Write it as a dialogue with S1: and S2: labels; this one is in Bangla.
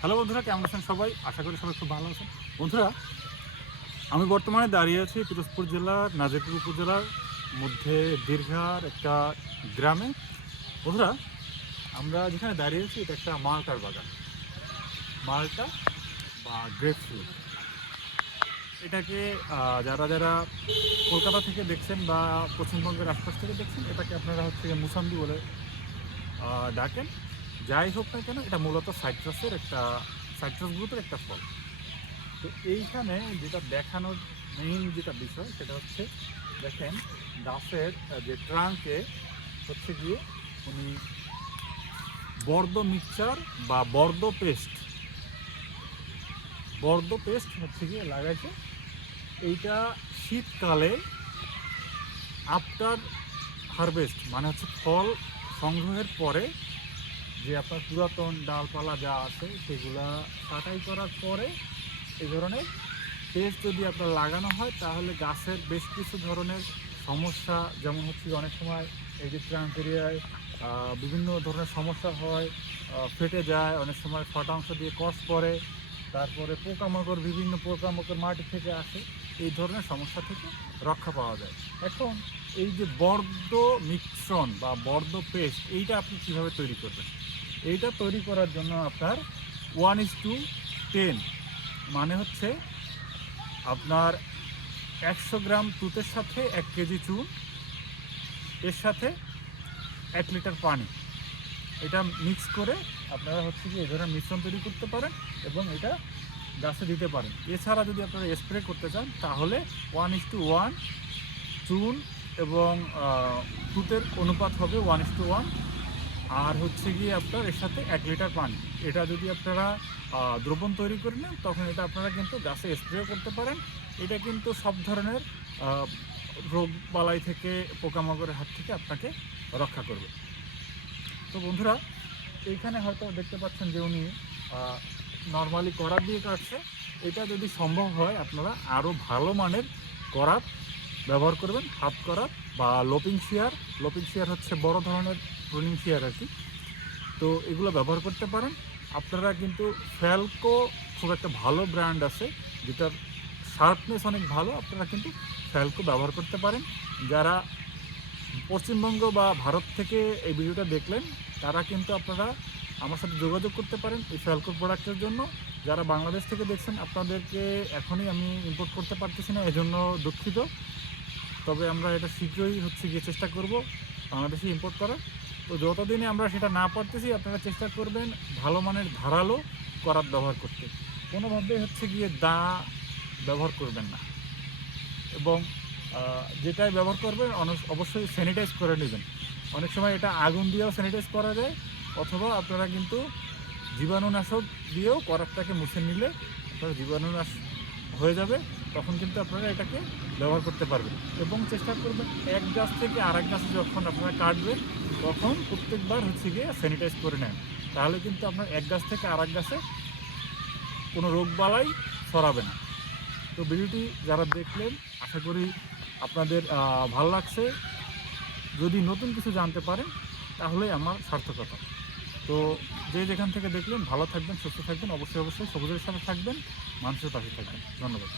S1: হ্যালো বন্ধুরা, কেমন আছেন সবাই? আশা করি সবাই খুব ভালো আছেন। বন্ধুরা, আমি বর্তমানে দাঁড়িয়ে আছি পিরোজপুর জেলার, নাজিরপুর উপজেলার মধ্যে দীর্ঘার একটা গ্রামে। বন্ধুরা, আমরা যেখানে দাঁড়িয়ে আছি, এটা একটা মালটার বাগান। মালটা বা গ্রেপ ফ্রুট এটাকে যারা যারা কলকাতা থেকে দেখছেন বা পশ্চিমবঙ্গের আশপাশ থেকে দেখছেন, এটাকে আপনারা হচ্ছে মুসাম্বি বলে ডাকেন। যাই হোক না কেন, এটা মূলত সাইট্রাসের একটা, সাইট্রাস গ্রুপের একটা ফল। তো এইখানে যেটা দেখানোর মেইন যেটা বিষয়, সেটা হচ্ছে দেখেন, গাছের যে ট্রাঙ্কে হচ্ছে গিয়ে উনি বর্দ মিক্সচার বা বর্দ পেস্ট বর্দ পেস্ট হচ্ছে গিয়ে লাগাইছে। এইটা শীতকালে আফটার হারভেস্ট মানে হচ্ছে ফল সংগ্রহের পরে যে আপনার পুরাতন ডালপালা যা আছে সেগুলা কাটাই করার পরে এই ধরনের পেস্ট যদি আপনার লাগানো হয়, তাহলে গাছের বেশ কিছু ধরনের সমস্যা, যেমন হচ্ছে অনেক সময় এই যে ট্রাঙ্কেরিয়ায় বিভিন্ন ধরনের সমস্যা হয় ফেটে যায়, অনেক সময় ফটা অংশ দিয়ে কষ পড়ে তারপরে পোকামাকড়, বিভিন্ন পোকামাকড় মাটি থেকে আসে। এই ধরনের সমস্যা থেকে রক্ষা পাওয়া যায়। এখন এই যে বর্দ মিশ্রণ বা বর্দ পেস্ট এইটা আপনি কীভাবে তৈরি করবেন? এইটা তৈরি করার জন্য আপনার ওয়ান ইস টু টেন মানে হচ্ছে আপনার একশো গ্রাম তুতের সাথে এক কেজি চুন, এর সাথে এক লিটার পানি। এটা মিক্স করে আপনারা হচ্ছে কি এ ধরনের মিশ্রণ তৈরি করতে পারেন এবং এটা গাছে দিতে পারেন। এছাড়া যদি আপনারা স্প্রে করতে চান, তাহলে ওয়ান ইস টু ওয়ান চুন এবং তুতের অনুপাত হবে ওয়ান ইস টু ওয়ান আর হচ্ছে গিয়ে আপনার এর সাথে এক লিটার পানি। এটা যদি আপনারা দ্রবণ তৈরি করে নেন, তখন এটা আপনারা কিন্তু গাছে স্প্রে করতে পারেন। এটা কিন্তু সব ধরনের রোগ বালাই থেকে, পোকামাকড়ের হাত থেকে আপনাকে রক্ষা করবে। তো বন্ধুরা, এইখানে হয়তো দেখতে পাচ্ছেন যে উনি নর্মালি করাত দিয়ে কাটছে। এটা যদি সম্ভব হয়, আপনারা আরও ভালো মানের করাত ব্যবহার করবেন, হাত করাত বা লোপিং শেয়ার লোপিং শেয়ার হচ্ছে বড় ধরনের প্রুনিং শেয়ার আর কি। তো এগুলো ব্যবহার করতে পারেন। আপনারা কিন্তু ফ্যালকো খুব একটা ভালো ব্র্যান্ড আছে, যেটার শার্পনেস অনেক ভালো। আপনারা কিন্তু ফ্যালকো ব্যবহার করতে পারেন। যারা পশ্চিমবঙ্গ বা ভারত থেকে এই ভিডিওটা দেখলেন, তারা কিন্তু আপনারা আমার সাথে যোগাযোগ করতে পারেন এই ফ্যালকো প্রোডাক্টের জন্য। যারা বাংলাদেশ থেকে দেখছেন, আপনাদেরকে এখনই আমি ইম্পোর্ট করতে পারতেছি না, এজন্য দুঃখিত। তবে আমরা এটা শীঘ্রই হচ্ছে গিয়ে চেষ্টা করব বাংলাদেশে ইম্পোর্ট করার। তো যতদিনে আমরা সেটা না পারতেছি, আপনারা চেষ্টা করবেন ভালো মানের ধারালো করার ব্যবহার করতে। কোনোভাবেই হচ্ছে গিয়ে দা ব্যবহার করবেন না। এবং যেটাই ব্যবহার করবেন অবশ্যই স্যানিটাইজ করে নেবেন। অনেক সময় এটা আগুন দিয়েও স্যানিটাইজ করা যায়, অথবা আপনারা কিন্তু জীবাণুনাশক দিয়েও করাতটাকে মুছে নিলে আপনার জীবাণুনাশ হয়ে যাবে, তখন কিন্তু আপনারা এটাকে ব্যবহার করতে পারবেন। এবং চেষ্টা করবেন এক গাছ থেকে আরেক গাছে যখন আপনারা কাটবেন, তখন প্রত্যেকবার হচ্ছে গিয়ে স্যানিটাইজ করে নেন। তাহলে কিন্তু আপনার এক গাছ থেকে আরেক গাছে কোনো রোগবালাই ছড়াবে না। তো ভিডিওটি যারা দেখলেন, আশা করি আপনাদের ভালো লাগছে, যদি নতুন কিছু জানতে পারেন, তাহলে আমার সার্থকতা। তো যে যেখান থেকে দেখলেন, ভালো থাকবেন, সুস্থ থাকবেন, অবশ্যই অবশ্যই সবুজের সাথে থাকবেন, মানুষের পাশে থাকবেন। ধন্যবাদ।